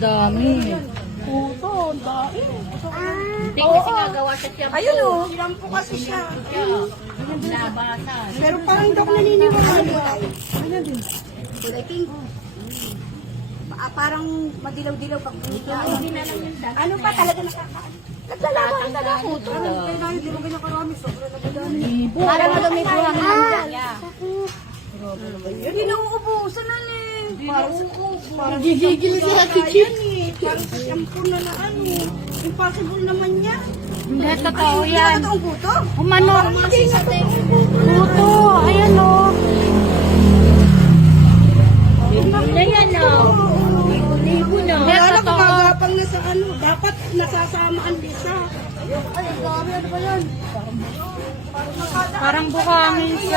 dami. Puto, ang dami. Hindi kasi gagawa sa shampoo. Ayun o. Shampoo kasi siya. Labasan. Pero parang hindi ako naniniwala. Ayun din. Kulay pink. Parang madilaw-dilaw pag puto. Ano pa talaga nakakaano? Naglalaban talaga ako. Kaya hindi mo ganyan karami. Sobrang nagadami. Parang madami po ang handa. Hindi na uubusan na eh. Parang gigigil siya si Chip. Parang sa shampoo na ano. Impossible naman niya. Hindi, totoo yan. Hindi totoong puto? Umano. Puto. Ayan o. Na yan o. Libo na. Wala na kumagapang na sa ano. Dapat nasasama ang lisa. Ay, grabe. Ano ba yan? Parang bukangin siya.